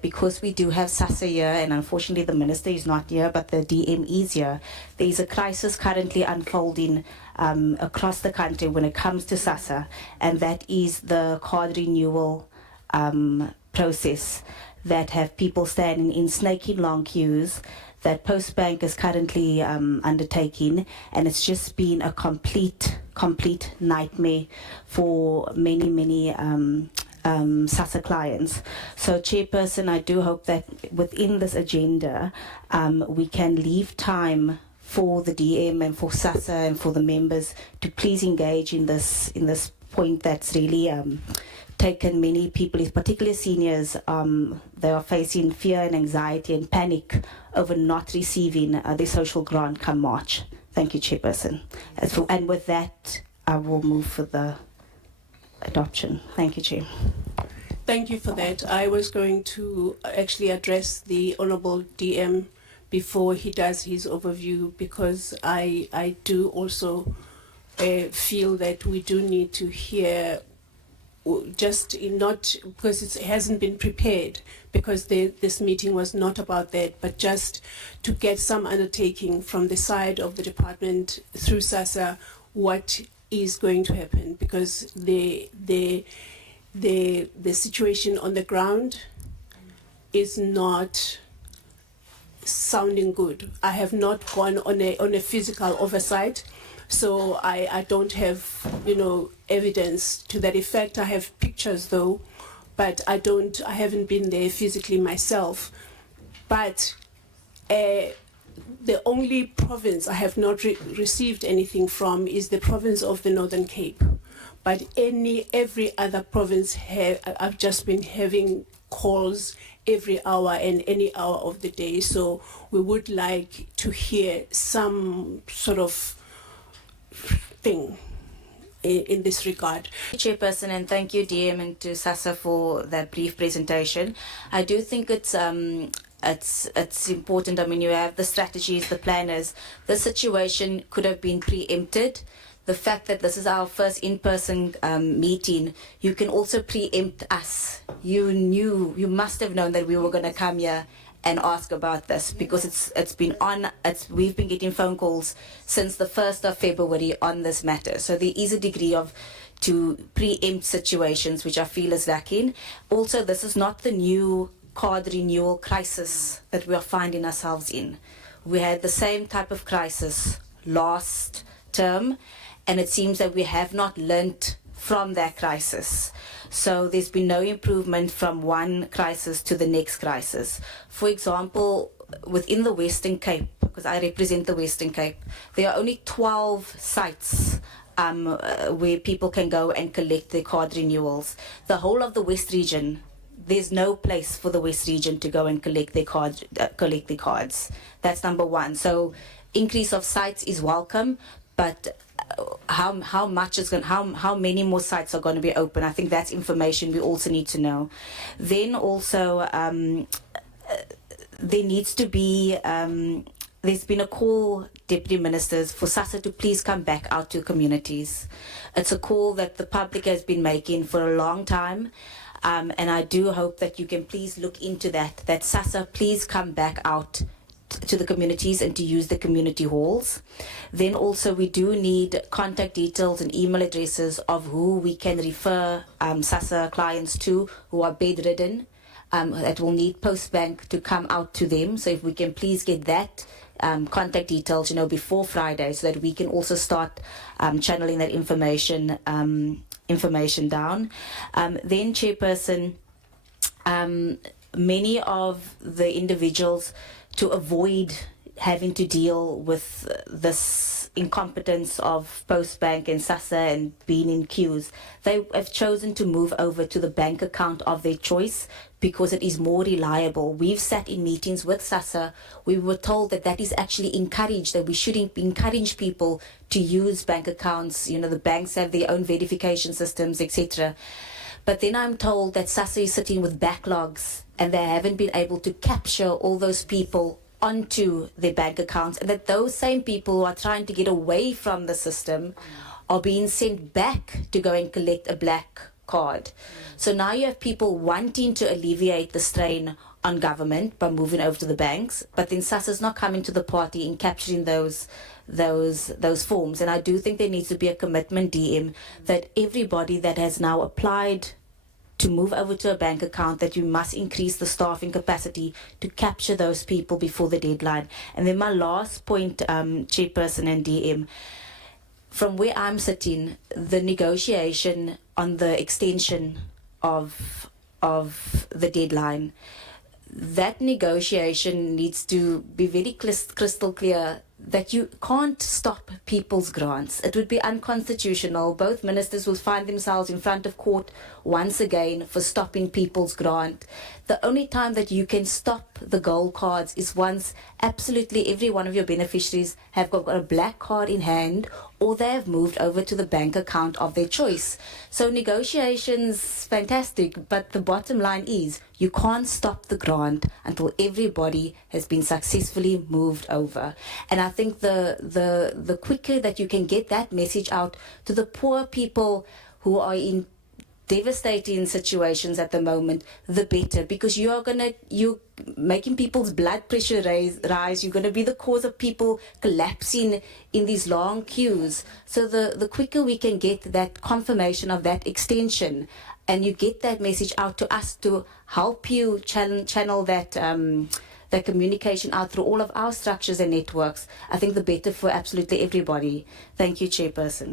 because we do have SASSA here, and unfortunately the minister is not here, but the DM is here, there is a crisis currently unfolding across the country when it comes to SASSA, and that is the card renewal process that have people standing in snaking long queues that Postbank is currently undertaking, and it's just been a complete nightmare for many SASSA clients. So Chairperson, I do hope that within this agenda we can leave time for the DM and for SASSA and for the members to please engage in this point that's really taken many people, particularly seniors, they are facing fear and anxiety and panic over not receiving the social grant come March. Thank you, Chairperson. And with that, I will move for the adoption. Thank you, Chair. Thank you for that. I was going to actually address the Honourable DM before he does his overview, because I do also feel that we do need to hear, just not because it hasn't been prepared, because this meeting was not about that, but just to get some undertaking from the side of the department through SASSA what is going to happen, because the situation on the ground is not sounding good. I have not gone on a physical oversight, so I don't have, evidence to that effect. I have pictures though, but I haven't been there physically myself. But the only province I have not received anything from is the province of the Northern Cape. But every other province I've just been having calls every hour and any hour of the day. So we would like to hear some sort of thing in this regard. Chairperson, and thank you, DM, and to SASSA for that brief presentation. I do think it's important. I mean, you have the strategies, the planners. The situation could have been preempted. The fact that this is our first in-person meeting, you can also preempt us. You must have known that we were going to come here and ask about this, because we've been getting phone calls since the 1st of February on this matter. So there is a degree to preempt situations, which I feel is lacking. Also, this is not the new card renewal crisis that we are finding ourselves in. We had the same type of crisis last term, and it seems that we have not learnt from that crisis. So there's been no improvement from one crisis to the next crisis. For example, within the Western Cape, because I represent the Western Cape, there are only 12 sites where people can go and collect their card renewals. The whole of the West region, there's no place for the West region to go and collect their cards. That's number one. So increase of sites is welcome, but how many more sites are going to be open? I think that's information we also need to know. Then also there needs to be there's been a call, Deputy Ministers, for SASSA to please come back out to communities. It's a call that the public has been making for a long time. And I do hope that you can please look into that SASSA please come back out to the communities and to use the community halls. Then also we do need contact details and email addresses of who we can refer SASSA clients to who are bedridden, that will need Postbank to come out to them. So if we can please get that contact details, before Friday, so that we can also start channeling that information down. Then, Chairperson, many of the individuals, to avoid having to deal with this incompetence of Postbank and SASSA and being in queues, they have chosen to move over to the bank account of their choice because it is more reliable. We've sat in meetings with SASSA. We were told that is actually encouraged, that we should encourage people to use bank accounts. The banks have their own verification systems, etc. But then I'm told that SASSA is sitting with backlogs and they haven't been able to capture all those people onto their bank accounts, and that those same people who are trying to get away from the system are being sent back to go and collect a black card. So now you have people wanting to alleviate the strain on government by moving over to the banks, but then SASSA's not coming to the party in capturing those forms. And I do think there needs to be a commitment, DM, that everybody that has now applied to move over to a bank account, that you must increase the staffing capacity to capture those people before the deadline. And then my last point, Chairperson and DM, from where I'm sitting, the negotiation on the extension of the deadline, that negotiation needs to be very crystal clear that you can't stop people's grants. It would be unconstitutional. Both ministers will find themselves in front of court once again for stopping people's grant. The only time that you can stop the gold cards is once absolutely every one of your beneficiaries have got a black card in hand, or they have moved over to the bank account of their choice. So negotiations, fantastic, but the bottom line is you can't stop the grant until everybody has been successfully moved over. And I think the quicker that you can get that message out to the poor people who are in devastating situations at the moment, the better, because you're making people's blood pressure rise. You're going to be the cause of people collapsing in these long queues. So the quicker we can get that confirmation of that extension, and you get that message out to us to help you channel that that communication out through all of our structures and networks, I think the better for absolutely everybody. Thank you, Chairperson.